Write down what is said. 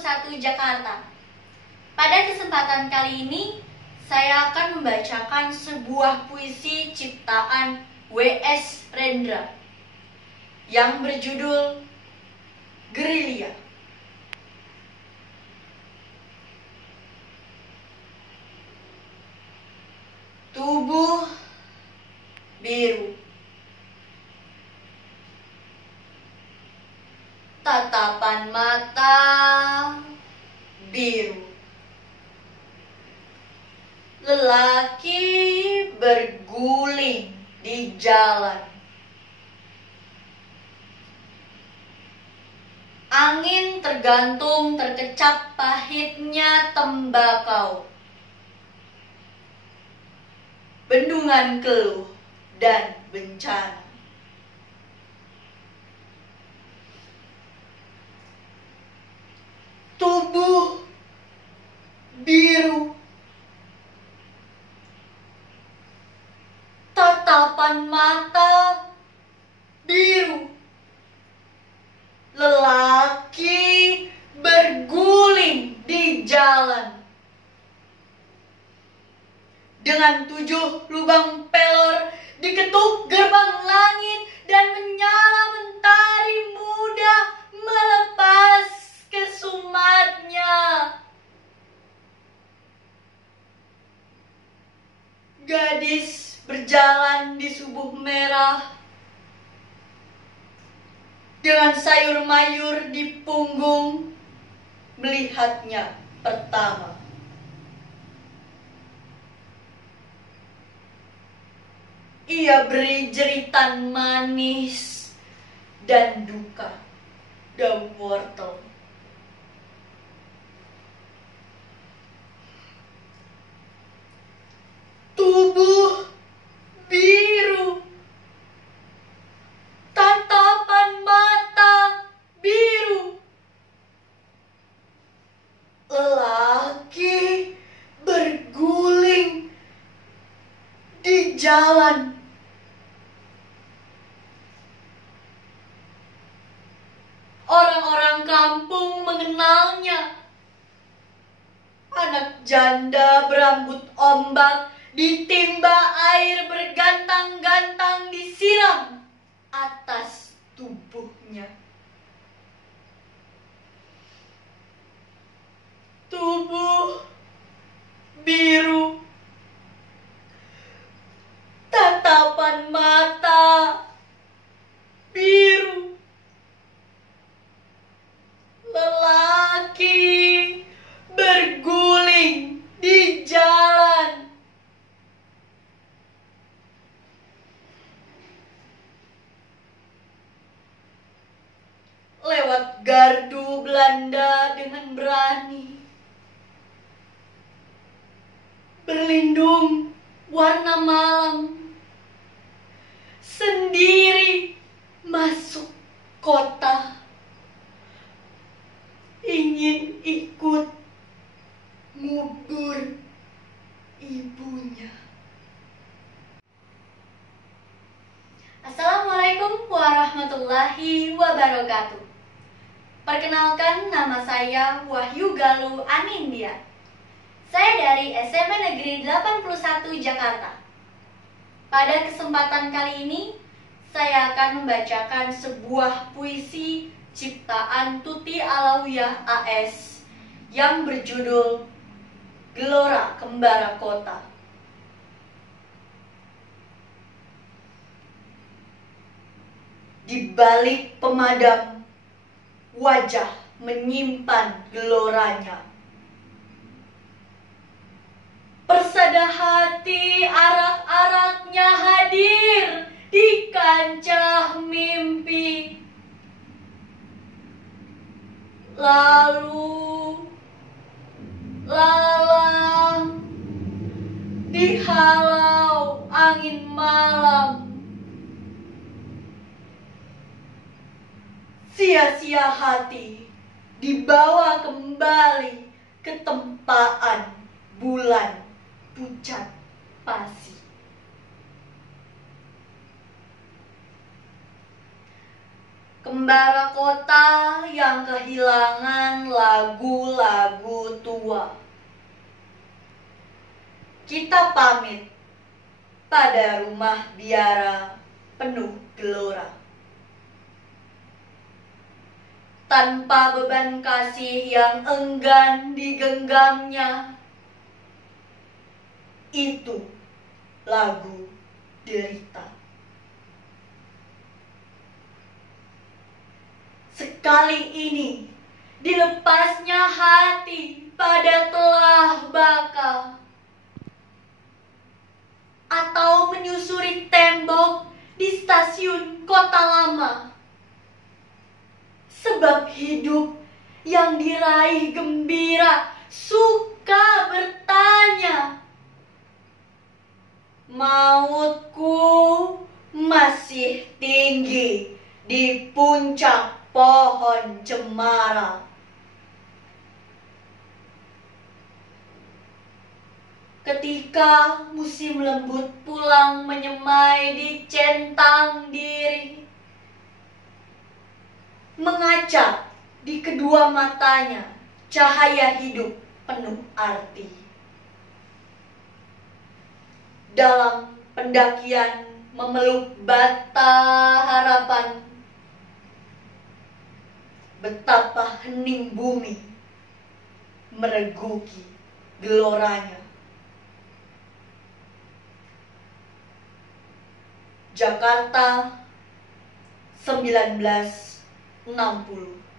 21 Jakarta. Pada kesempatan kali ini, saya akan membacakan sebuah puisi ciptaan W.S. Rendra yang berjudul Gerilya. Tubuh biru, tatapan mata biru, lelaki berguling di jalan, angin tergantung terkecap pahitnya tembakau, bendungan keluh dan bencana. Tubuh biru, tatapan mata biru, lelaki berguling di jalan, dengan 7 lubang pelor diketuk gerbang langit dan menyala mentari muda melepas kesumatnya. Gadis berjalan di subuh merah dengan sayur mayur di punggung, melihatnya pertama. Ia beri jeritan manis dan duka daun wortel. Tubuh biru, tatapan mata biru, lelaki berguling di jalan. Orang-orang kampung mengenalnya. Anak janda berambut ombak, ditimba air bergantang-gantang disiram atas tubuhnya. Tubuh biru, tatapan mata biru, lelaki berguling di jalan. Lewat gardu Belanda dengan berani, berlindung warna malam, sendiri masuk kota, ingin ikut ngubur ibunya. Assalamualaikum warahmatullahi wabarakatuh. Perkenalkan, nama saya Wahyu Galuh Anindya. Saya dari SMA Negeri 81 Jakarta. Pada kesempatan kali ini, saya akan membacakan sebuah puisi ciptaan Tuti Alawiyah AS yang berjudul Gelora Kembara Kota. Di balik pemadam, wajah menyimpan geloranya. Persada hati arak-araknya hadir di kancah mimpi. Lalu lalang dihalau angin malam. Sia-sia hati dibawa kembali ke tempaan bulan pucat pasi. Kembara kota yang kehilangan lagu-lagu tua. Kita pamit pada rumah biara penuh gelora. Tanpa beban kasih yang enggan digenggamnya, itu lagu derita. Sekali ini dilepasnya hati pada telah baka, atau menyusuri tembok di stasiun kota lama. Sebab hidup yang diraih gembira suka bertanya, mautku masih tinggi di puncak pohon cemara. Ketika musim lembut pulang menyemai di centang diri, mengacak di kedua matanya cahaya hidup penuh arti. Dalam pendakian memeluk bata harapan, betapa hening bumi mereguki geloranya. Jakarta 1960.